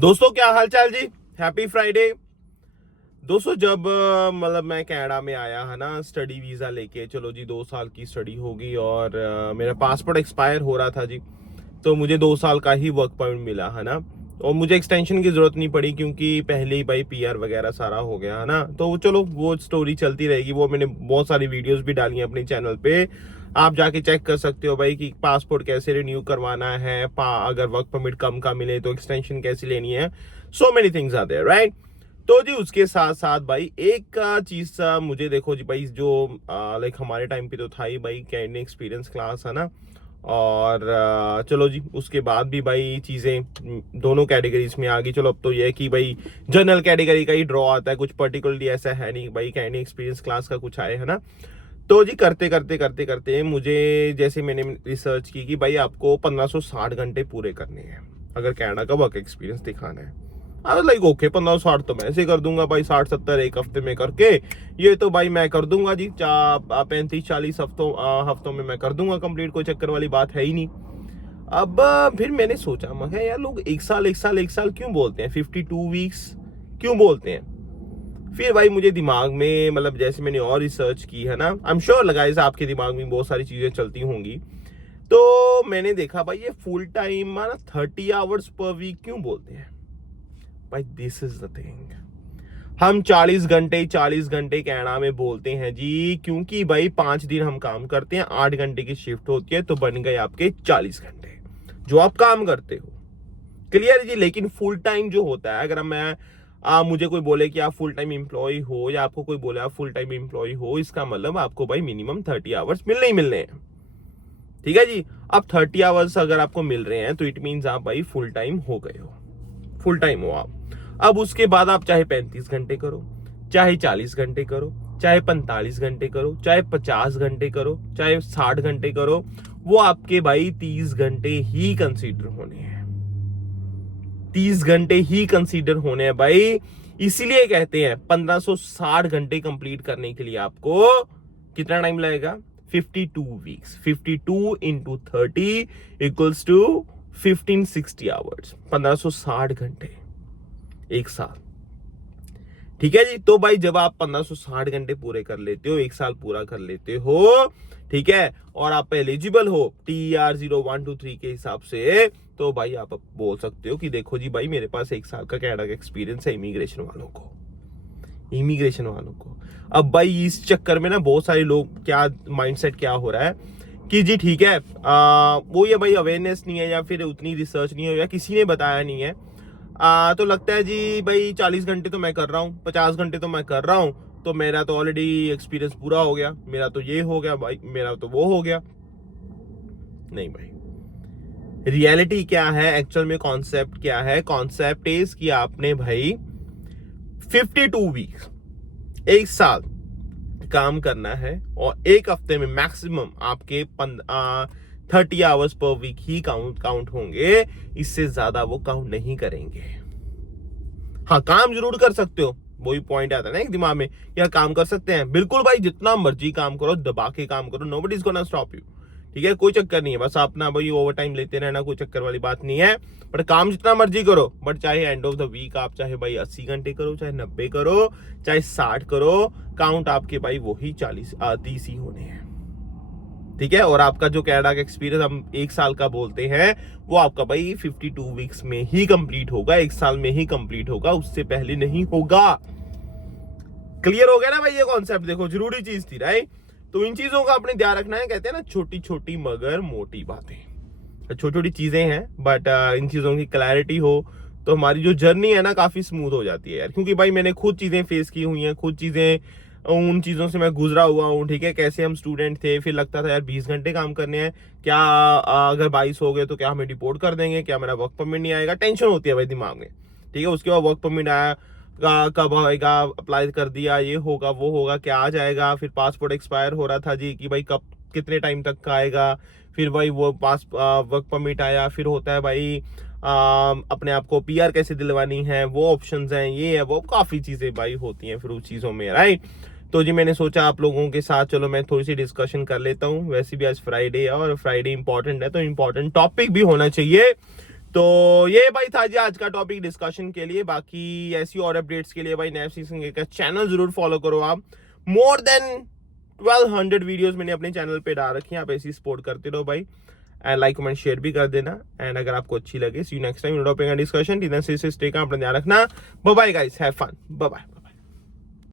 दोस्तों क्या हाल चाल जी। Happy Friday. दोस्तों जब मतलब मैं कनाडा में आया है ना स्टडी वीज़ा लेके, चलो जी 2 साल की स्टडी होगी और मेरा पासपोर्ट एक्सपायर हो रहा था जी। तो मुझे 2 साल का ही वर्क परमिट मिला है ना, और मुझे एक्सटेंशन की जरूरत नहीं पड़ी क्योंकि पहले ही भाई पीआर वगैरह सारा हो गया है ना। तो चलो वो स्टोरी चलती रहेगी, वो मैंने बहुत सारी वीडियोस भी डाली हैं अपने चैनल पे, आप जाके चेक कर सकते हो भाई कि पासपोर्ट कैसे रिन्यू करवाना है, अगर वर्क परमिट कम का मिले तो एक्सटेंशन कैसे लेनी है। So many things are there right. तो जी उसके साथ साथ भाई एक चीज मुझे देखो जी भाई, जो लाइक हमारे टाइम पे तो था ही भाई कैंडिडेट एक्सपीरियंस क्लास है ना। और चलो जी उसके बाद भी भाई चीज़ें दोनों कैटेगरीज में आ गई। चलो अब तो ये है कि भाई जनरल कैटेगरी का ही ड्रॉ आता है, कुछ पर्टिकुलरली ऐसा है नहीं भाई कैंडिडेट एक्सपीरियंस क्लास का कुछ आए है ना। तो जी करते करते करते करते मुझे, जैसे मैंने रिसर्च की कि भाई आपको 1560 घंटे पूरे करने हैं अगर कनाडा का वर्क एक्सपीरियंस दिखाना है। आई वाज लाइक ओके 1560 तो मैं ऐसे कर दूंगा भाई, 60-70 एक हफ्ते में करके ये तो भाई मैं कर दूंगा जी। 35-40 हफ्तों में मैं कर दूंगा कंप्लीट, कोई चक्कर वाली बात है ही नहीं। अब फिर मैंने सोचा मैं कहा, यार लोग एक साल क्यों बोलते हैं, 52 वीक्स क्यों बोलते हैं। फिर भाई मुझे दिमाग में मतलब जैसे मैंने और रिसर्च की है ना, आई एम श्योर लगाइज आपके दिमाग में बहुत सारी चीजें चलती होंगी। तो मैंने देखा भाई ये फुल टाइम ना 30 आवर्स पर वीक क्यों बोलते हैं भाई। दिस इज द थिंग, हम 40 घंटे कनाडा में बोलते हैं जी क्योंकि भाई 5 दिन हम काम करते हैं, 8 घंटे की शिफ्ट होती है, तो बन गए आपके 40 घंटे जो आप काम करते हो। क्लियर है जी। लेकिन फुल टाइम जो होता है, अगर मैं मुझे कोई बोले कि आप फुल टाइम एम्प्लॉय हो या आपको कोई बोले आप फुल टाइम एम्प्लॉय हो, इसका मतलब आपको भाई मिनिमम 30 आवर्स मिलने ही मिलने हैं। ठीक है जी। अब 30 आवर्स अगर आपको मिल रहे हैं तो इट मीन्स आप भाई फुल टाइम हो गए हो, फुल टाइम हो आप। अब उसके बाद आप चाहे 35 घंटे करो, चाहे 40 घंटे करो, चाहे 45 घंटे करो, चाहे 50 घंटे करो, चाहे 60 घंटे करो, वो आपके भाई 30 घंटे ही कंसीडर होने हैं। 30 घंटे ही कंसीडर होने हैं भाई। इसीलिए कहते हैं 1560 घंटे कंप्लीट करने के लिए आपको कितना टाइम लगेगा, 52 वीक्स। 52 × 30 इक्वल्स टू 1560 आवर्स, 1560 घंटे एक साल। ठीक है जी। तो भाई जब आप 1560 घंटे पूरे कर लेते हो, एक साल पूरा कर लेते हो, ठीक है, और आप एलिजिबल हो TR0123 के हिसाब से, तो भाई आप बोल सकते हो कि देखो जी भाई मेरे पास एक साल का कनाडा का एक्सपीरियंस है इमिग्रेशन वालों को। अब भाई इस चक्कर में ना बहुत सारे लोग क्या माइंडसेट क्या हो रहा है कि जी ठीक है, वो ये भाई अवेयरनेस नहीं है या फिर उतनी रिसर्च नहीं है या किसी ने बताया नहीं है। तो लगता है जी भाई 40 घंटे तो मैं कर रहा हूँ, 50 घंटे तो मैं कर रहा हूँ, तो मेरा तो ऑलरेडी एक्सपीरियंस पूरा हो गया, मेरा तो ये हो गया भाई, मेरा तो वो हो गया। नहीं भाई, रियलिटी क्या है, एक्चुअल में कॉन्सेप्ट क्या है। कॉन्सेप्ट इज कि आपने भाई 52 वीक्स, एक साल काम करना है, और एक हफ्ते में मैक्सिमम आपके 30 आवर्स पर वीक ही काउंट होंगे, इससे ज्यादा वो काउंट नहीं करेंगे। हाँ काम जरूर कर सकते हो, वही पॉइंट आता है ना एक दिमाग में, यार काम कर सकते हैं, बिल्कुल भाई जितना मर्जी काम करो, दबा के काम करो, nobody is gonna stop you. ठीक है, कोई चक्कर नहीं है, बस अपना भाई ओवर टाइम लेते रहना, कोई चक्कर वाली बात नहीं है। बट काम जितना मर्जी करो, बट चाहे एंड ऑफ द वीक आप चाहे भाई 80 घंटे करो, चाहे 90 करो, चाहे 60 करो, काउंट आपके भाई वही 30 ही होने हैं। ठीक है। और आपका जो कनाडा का एक्सपीरियंस हम एक साल का बोलते हैं, वो आपका भाई 52 वीक्स में ही कंप्लीट होगा, एक साल में ही कंप्लीट होगा, उससे पहले नहीं होगा। क्लियर हो गया ना भाई ये कॉन्सेप्ट। देखो जरूरी चीज थी राइट। तो इन चीजों का अपने ध्यान रखना है। कहते हैं ना छोटी छोटी मगर मोटी बातें, छोटी छोटी चीजें हैं, बट इन चीजों की क्लैरिटी हो तो हमारी जो जर्नी है ना काफी स्मूथ हो जाती है यार। क्योंकि भाई मैंने खुद चीजें फेस की हुई हैं, खुद चीजें, उन चीजों से मैं गुजरा हुआ हूँ। ठीक है, कैसे हम स्टूडेंट थे, फिर लगता था यार 20 घंटे काम करने हैं, क्या अगर 22 हो गए तो क्या हमें डिपोर्ट कर देंगे, क्या मेरा वर्क परमिट नहीं आएगा, टेंशन होती है भाई दिमाग में। ठीक है, उसके बाद वर्क परमिट आया, कब आएगा, अप्लाई कर दिया, ये होगा वो होगा, क्या आ जाएगा। फिर पासपोर्ट एक्सपायर हो रहा था जी कि भाई कब कितने टाइम तक का आएगा। फिर भाई वो वर्क परमिट आया, फिर होता है भाई अपने आप को पीआर कैसे दिलवानी है, वो ऑप्शंस हैं, ये है वो, काफी चीजें भाई होती हैं फिर उस चीजों में राइट। तो जी मैंने सोचा आप लोगों के साथ चलो मैं थोड़ी सी डिस्कशन कर लेता हूँ। वैसे भी आज फ्राइडे है और फ्राइडे इंपॉर्टेंट है, तो इंपॉर्टेंट टॉपिक भी होना चाहिए। तो ये भाई था जी आज का टॉपिक डिस्कशन के लिए। बाकी ऐसी और अपडेट्स के लिए भाई नैपसी सिंह का चैनल जरूर फॉलो करो आप। मोर देन 1200 वीडियोस मैंने अपने चैनल पे डाल रखी हैं, आप ऐसी सपोर्ट करते रहो भाई। एंड लाइक कमेंट शेयर भी कर देना। एंड अगर आपको अच्छी लगे see you next time topic discussion. Stay का अपना ध्यान रखना। Bye bye guys, have fun, bye bye.